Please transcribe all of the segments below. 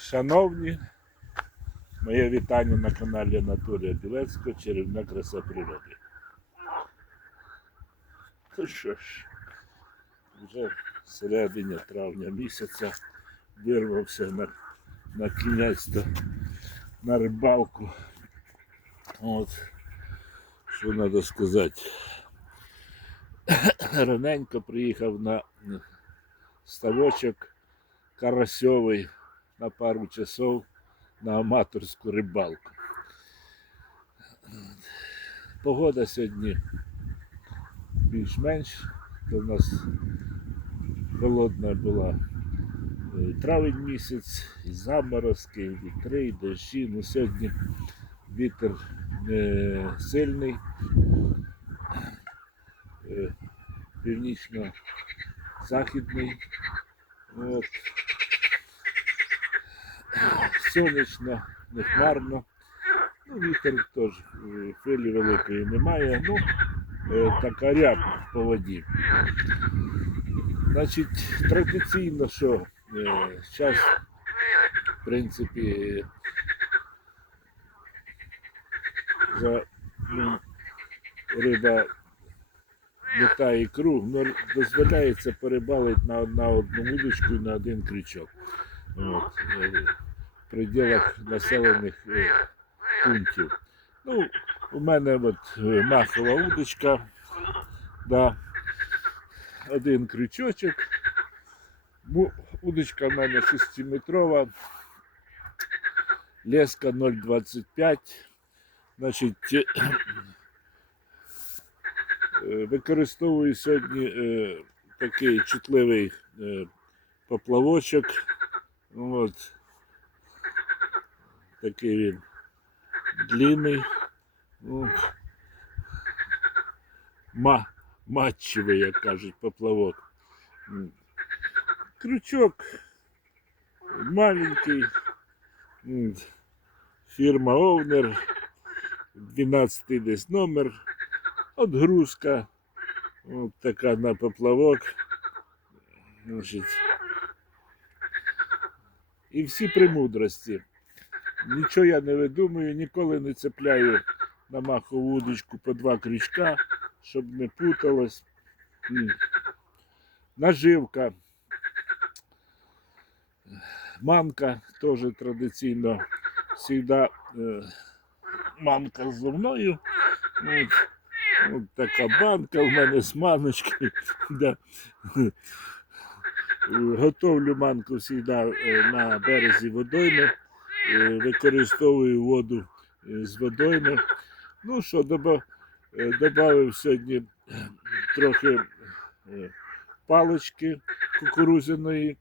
Шановні, моє вітання на каналі Анатолія Білецького Чарівна краса природи. Ну що ж, вже в середині травня місяця вирвався на, на кінець на рибалку. От, що треба сказати. Раненько приїхав на ставочок карасьовий на пару часов на аматорську рибалку. Погода сьогодні більш-менш, то в нас холодна була е, травень місяць, і заморозки, і вітри, і дощі. Ну, сьогодні вітер не сильний, е, північно-західний. От. Сонячно, не хмарно. Ну, вітер теж е, хвилі великої немає. Ну, е, така ряб по воді. Значить, традиційно, що зараз, в принципі, за, риба літає круг, ну, дозволяється перебалити на, на одну удочку і на один крючок. От, е, в пределах населених е, пунктів. Ну, у мене от е, махова удочка, да, один крючочок. Удочка в мене 6-метрова, леска 0,25. Значить, використовую сьогодні такий чутливий поплавочок. От. Такий він. Ну, ма, матчевий, як кажуть, поплавок. Крючок маленький. М. Фірма Овнер. 12 десь номер. Отгрузка. От така на поплавок. Значить, і всі премудрості. Нічого я не видумую, ніколи не цепляю на махову удочку по два крючка, щоб не путалось. Наживка. Манка теж традиційно завжди е, манка зо мною. От, от така банка в мене з маночкою. Да. Готовлю манку завжди е, на березі водойми, е, використовую воду е, з водойми. Ну що, додав сьогодні трохи палички кукурузяної.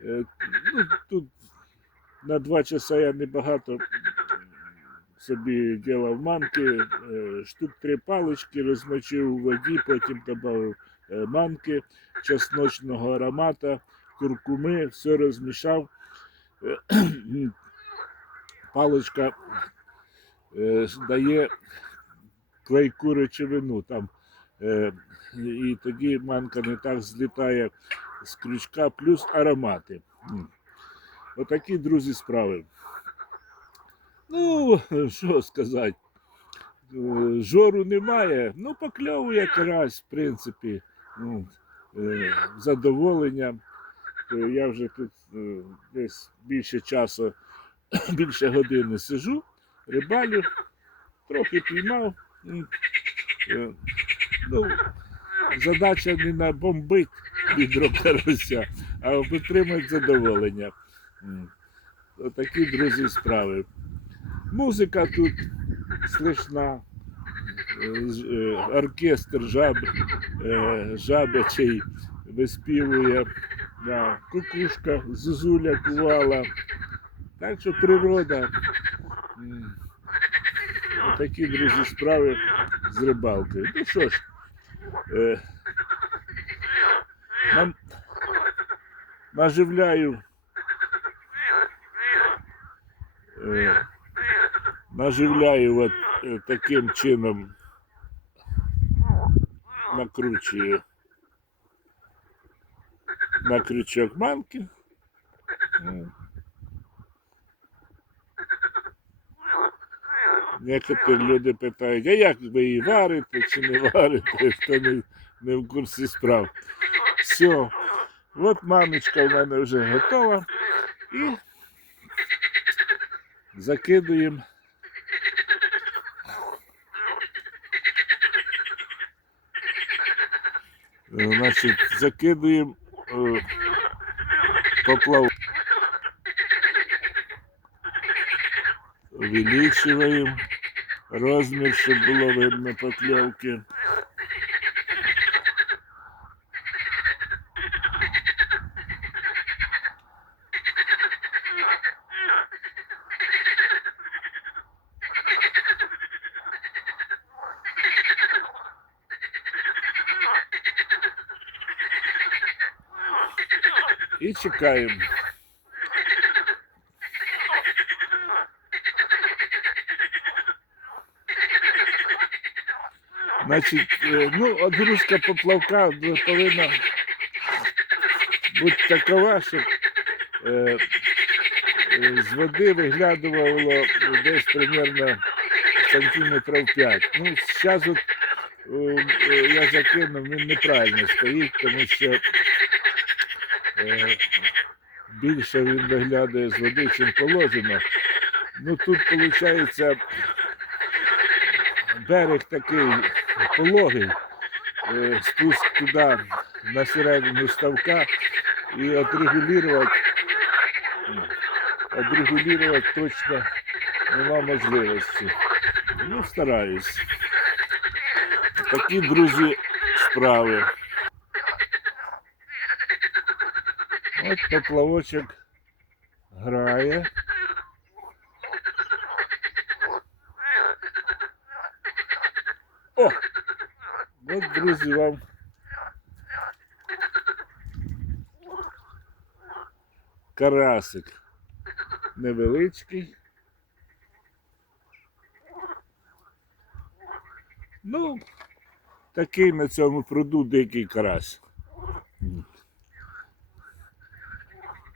Ну, тут на два часа я небагато собі ділав манки, штук три палички розмочив у воді, потім додав е, манки, чесночного аромата, куркуми, все розмішав. Е, Паличка е, дає клейку речовину там. І тоді манка не так злітає з крючка, плюс аромати. Отакі, друзі, справи. Ну, що сказати. Жору немає, ну покльовує карась, в принципі. Ну, е. Е, Я вже тут е, десь більше часу, більше години сижу, рибалю, трохи піймав. Е, Ну, задача не набомбить відро карася, а отримати задоволення. Отакі, друзі, справи. Музика тут слышна. Е, Оркестр жаб, е, жабячий виспівує. Да. Кукушка, зозуля кувала. Так що природа. Такі, друзі, справи з рибалкою. Ну що ж, е, нам наживляю. Е, наживляю от е, таким чином накручую на крючок манки. Некоторі люди питають, а як ви її варите чи не варите, хто не, не в курсі справ. Все, от мамочка в мене вже готова і закидуємо Значить, закидуємо е, поплав. Увеличиваємо розмір, щоб було видно покльовки. І чекаємо. Значить, е, ну, отгрузка поплавка повинна бути такова, щоб е, е, з води виглядувало десь примерно сантиметрів 5. Ну, зараз от е, е, я закинув, він неправильно стоїть, тому що більше він виглядає з води, чим положено. Ну тут виходить берег такий пологий, е, спуск туди на середину ставка і отрегулювати, отрегулювати точно нема можливості. Ну, стараюсь. Такі, друзі, справи. От поплавочок грає. О! От, друзі, вам. Карасик невеличкий. Ну, такий на цьому пруду дикий карась.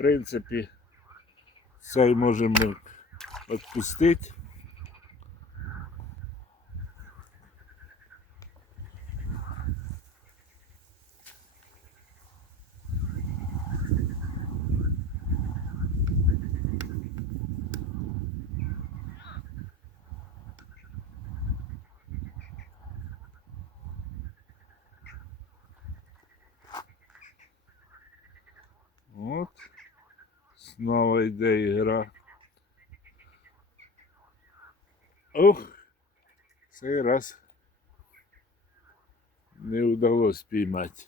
Принципі, цей можемо відпустити. От. Снова йде ігра. Ох, цей раз не вдалося піймати.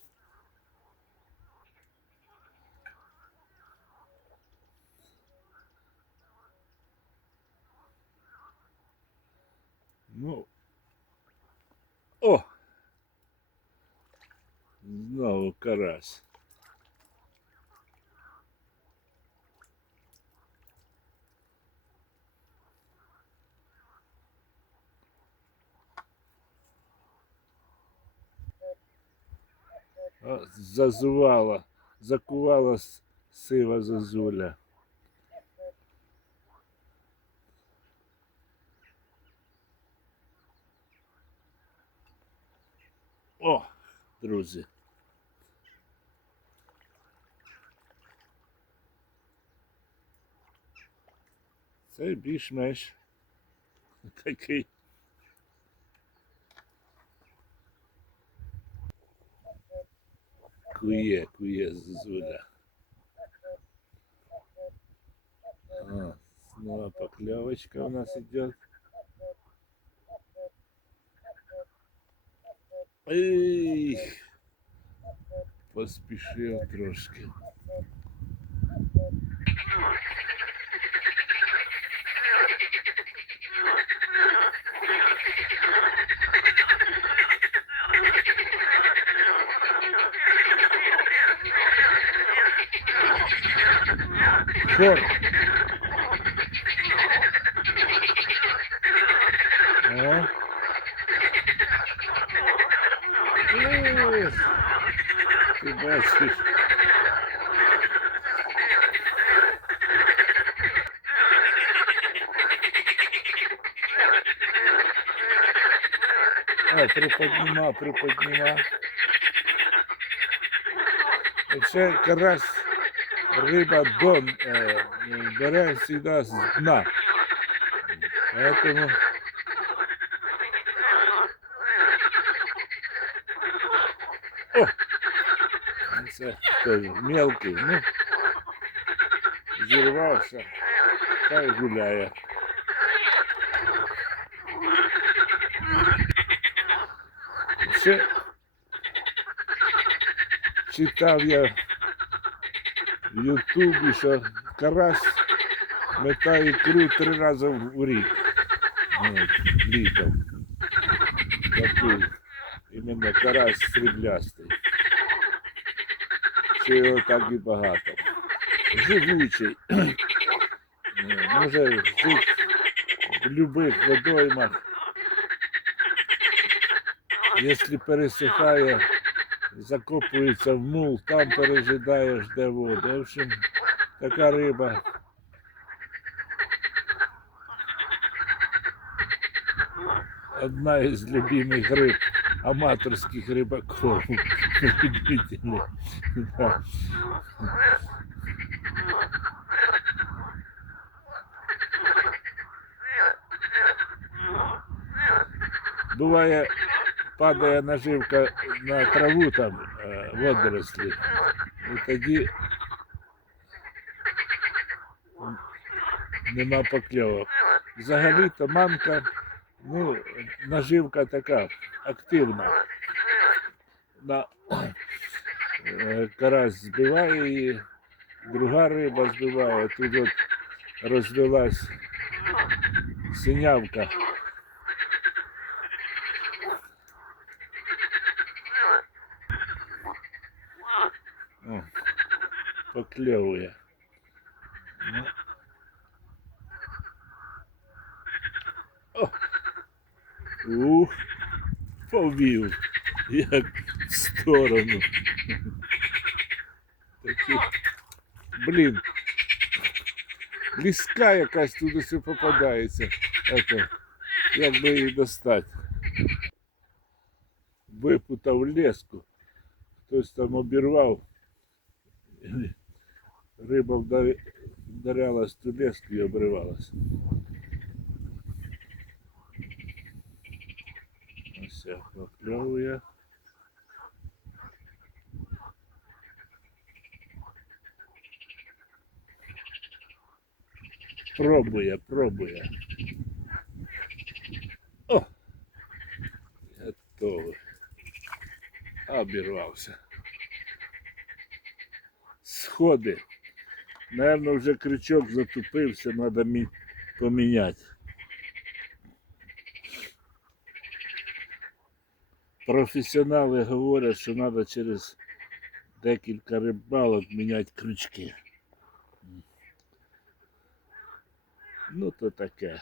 Ну. О! Знову карась. Зазувала, закувала сива зазуля. О, друзі. Це більш-менш такий. Кує, кує зозуля. А, снова поклевочка у нас идет. Эх, поспішив трошки. Хор. О. Ех, Ти бачиш. О, приподніма, приподніма. Ще карась риба дон е, бере завжди з дна. Поэтому О! Це теж мелкий, ну зірвався, хай гуляє. Ще читав я в Ютубі, що карась метає ікру три рази в рік. Ну, літом. Такий іменно карась сріблястий. Що його так і багато. Живучий. Може жити в будь-яких водоймах. Якщо пересихає, закопується в мул, там пережидає, жде воду. В общем, така риба. Одна із любимих риб, аматорських рибаков. Любителей. Да. Буває, падає наживка на траву там е, водорослі. І тоді нема покльовок. Взагалі-то манка, ну, наживка така активна. На, е, карась збиває її, друга риба збиває, тут от розвелась синявка. покльовує. Ну. О. Ух, повів, як в сторону. Такі. Блін. Ліска якась туди все попадається. Это, як би її достати. Випутав леску. Хтось там обірвав. Риба вдари- вдарялась в ту леску і обривалась. Ось як покльовує. Пробує, пробує. О! Готовий. Обірвався. Сходи. Наверно, вже крючок затупився, треба мі... поміняти. Професіонали говорять, що треба через декілька рибалок міняти крючки. Ну, то таке.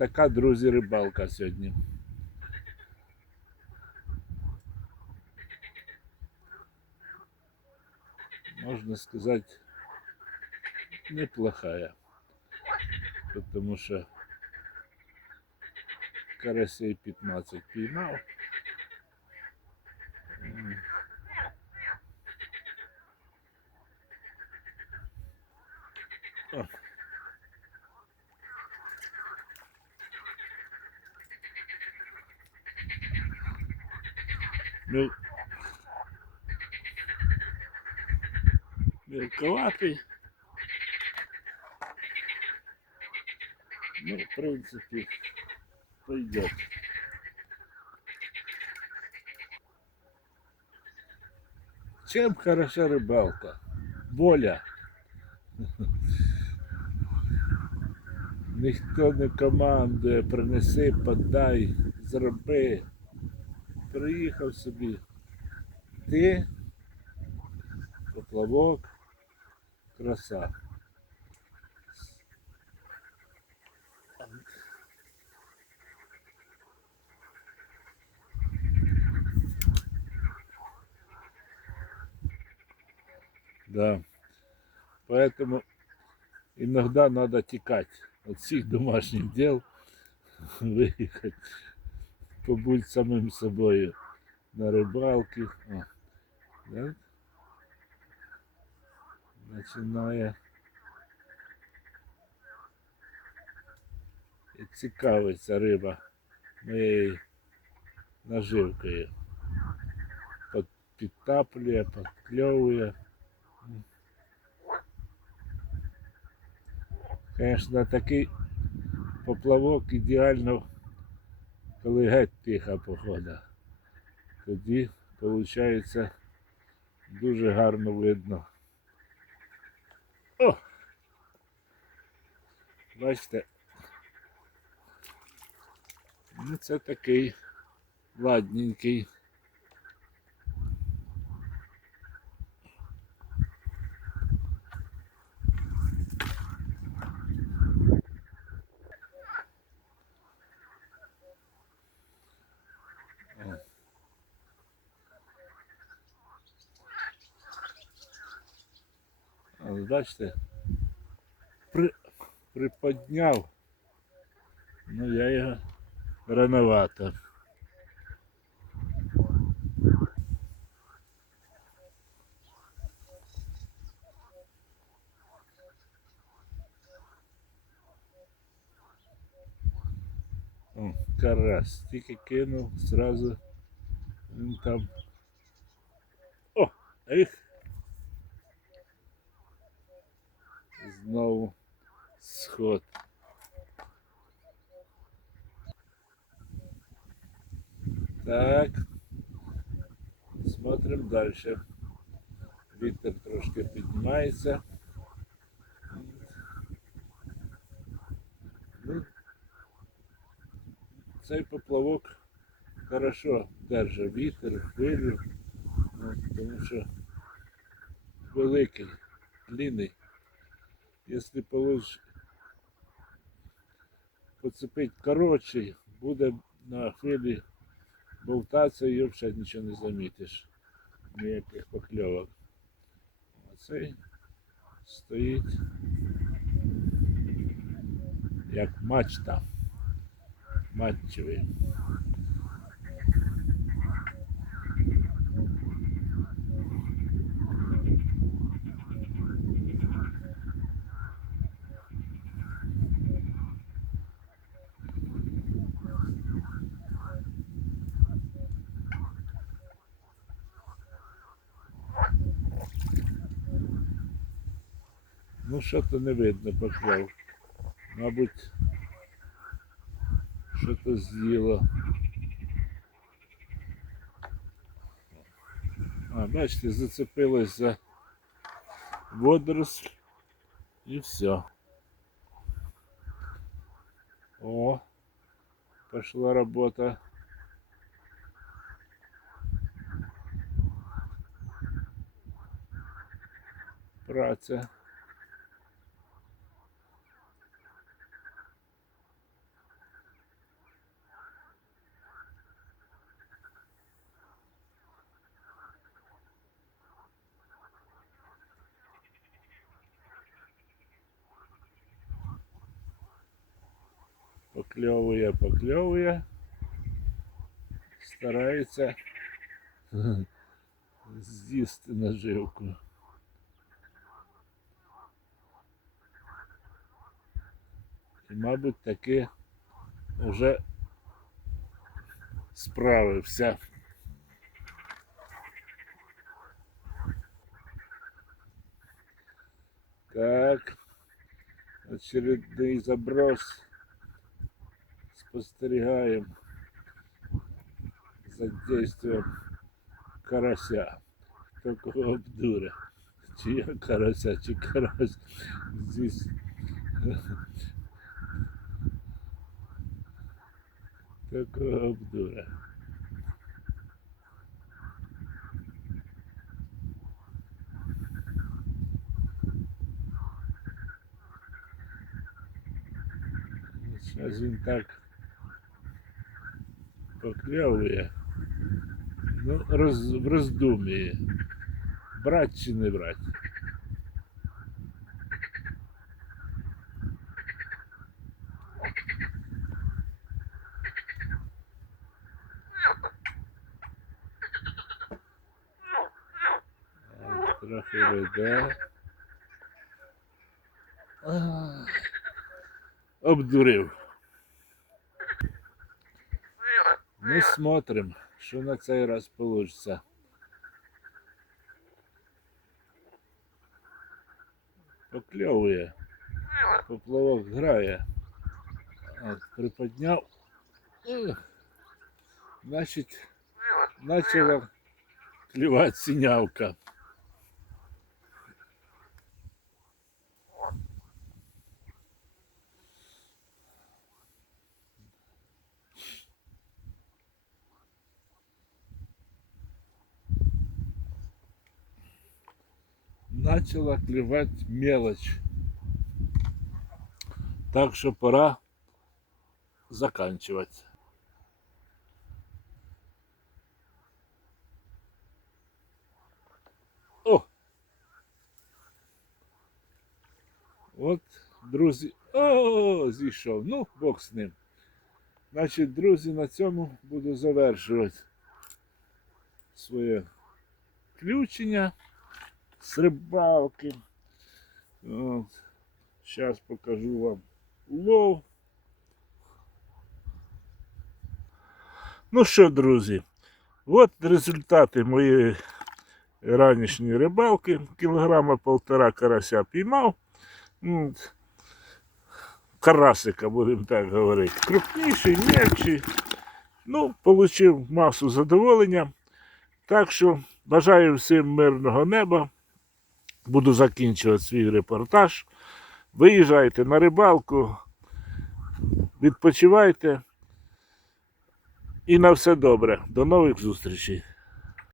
Отака, друзі, рибалка сьогодні. Можна сказати, неплохая. Потому що карасей 15 піймав. Мелковатый. Ну, в принципе, пойдет. Чем хороша рыбалка? Воля. Ніхто не командує, принеси, подай, зроби. Приїхав собі ти, поплавок, краса. Да. Поэтому иногда надо текать от всех домашних дел, выехать, побудь самим собою на рыбалке. О, да? Начинає і цікавиться риба моєю наживкою. Підтаплює, підкльовує. Звісно, такий поплавок ідеально, коли геть тиха погода. Тоді виходить дуже гарно видно. О! Бачите? Ну, це такий ладненький. О. А, Бачите, при, приподняв, ну я його рановато. О, карась, тільки кинув, сразу він там. О, їх. Знову сход. Так. Смотрим дальше. Вітер трошки піднімається. Ну, цей поплавок хорошо держить вітер, хвилю, ну, тому що великий, длинний. Якщо получ... поцепить коротший, буде на хвилі болтатися і взагалі нічого не замітиш. Ніяких покльовок. А цей стоїть як мачта. Матчевий. Ну, що-то не видно поклав. Мабуть, що-то з'їло. А, бачите, зацепилось за водоросль і все. О, пошла робота. Праця. Покльовує, покльовує. Старається з'їсти наживку. І, мабуть, таки вже справився. Так, очередний заброс. спостерігаємо за дійством карася. такого кого обдуре. Чи я карася, чи карась. Здесь такого обдура. Сейчас він так покльовує. Ну, роз, в роздумі. Брать чи не брать. Трохи веде. Обдурив. Ми смотрим, що на цей раз получится. Покльовує. Поплавок грає. От, приподняв. Значить, почала клювати синявка. начала клевать мелочь. Так что пора заканчивать. О! От, друзі. О, зійшов. Ну, Бог з ним. Значить, друзі, на цьому буду завершувати своє включення З рибалки. От. Зараз покажу вам улов. Ну що, друзі, от результати моєї ранішньої рибалки. Кілограма полтора карася піймав. Карасика, будемо так говорити. Крупніший, м'якший. Ну, отримав масу задоволення. Так що бажаю всім мирного неба. Буду закінчувати свій репортаж. Виїжджайте на рибалку, відпочивайте. І на все добре. До нових зустрічей.